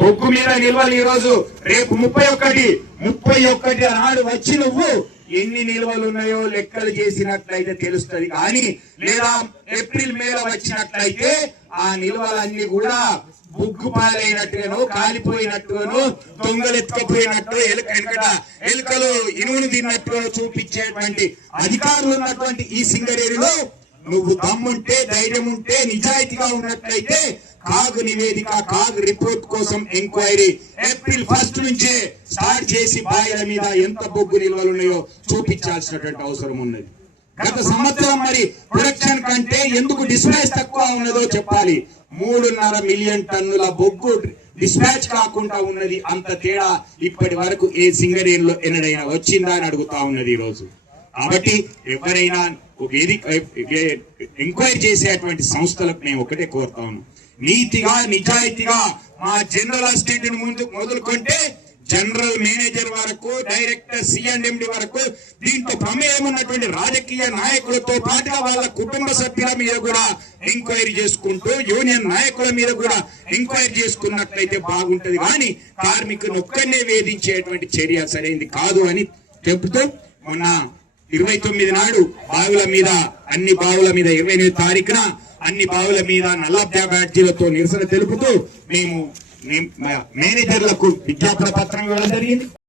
బొగ్గు మీద నిల్వలు ఈ రోజు రేపు 31 నాడు వచ్చి నువ్వు ఎన్ని నిల్వలు ఉన్నాయో లెక్కలు చేసినట్లయితే తెలుస్తుంది. కానీ లేదా ఏప్రిల్ మేలో వచ్చినట్లయితే ఆ నిల్వలన్నీ కూడా బొగ్గు పాలైనట్టుగాను కాలిపోయినట్టుగాను దొంగలెత్తుకపోయినట్టు ఎలుకలు ఇనుమును తిన్నట్టుగా చూపించేటువంటి అధికారులు ఉన్నటువంటి ఈ సింగరేణిలో నువ్వు దమ్ముంటే ధైర్యం ఉంటే నిజాయితీగా ఉన్నట్లయితే కాగు నివేదిక కాగు రిపోర్ట్ కోసం ఎంక్వైరీ ఏప్రిల్ 1 నుంచే స్టార్ట్ చేసి బాయిల మీద ఎంత బొగ్గు నిల్వలు ఉన్నాయో చూపించాల్సినటువంటి అవసరం ఉన్నది. గత సంవత్సరం మరి ప్రొడక్షన్ కంటే ఎందుకు డిస్పాచ్ తక్కువ ఉన్నదో చెప్పాలి. 3.5 మిలియన్ టన్నుల బొగ్గు డిస్పాచ్ కాకుండా ఉన్నది. అంత తేడా ఇప్పటి వరకు ఏ సింగరేణిలో ఎన్నడైనా వచ్చిందా అని అడుగుతా ఉన్నది ఈ రోజు. కాబట్టి ఎవరైనా ఎంక్వైరీ చేసేటువంటి సంస్థలకు మేము ఒకటే కోరుతా ఉన్నాం, నీతిగా నిజాయితీగా మా జనరల్ అసిస్టెంట్ మొదలుకుంటే జనరల్ మేనేజర్ వరకు డైరెక్టర్ సిఎండి వరకు దీంట్లో ప్రమేయం ఉన్నటువంటి రాజకీయ నాయకులతో పాటుగా వాళ్ళ కుటుంబ సభ్యుల మీద కూడా ఎంక్వైరీ చేసుకుంటూ యూనియన్ నాయకుల మీద కూడా ఎంక్వైరీ చేసుకున్నట్లయితే బాగుంటది. కానీ కార్మికులను ఒక్కనే వేధించేటువంటి చర్య సరైనది కాదు అని చెబుతూ మొన్న 29 నాడు బావుల మీద అన్ని బావుల మీద 28 తారీఖున అన్ని బావుల మీద నల్ల బ్యాడ్జీలతో నిరసన తెలుపుతూ మేము మేనేజర్లకు విజ్ఞాపన పత్రం ఇవ్వడం జరిగింది.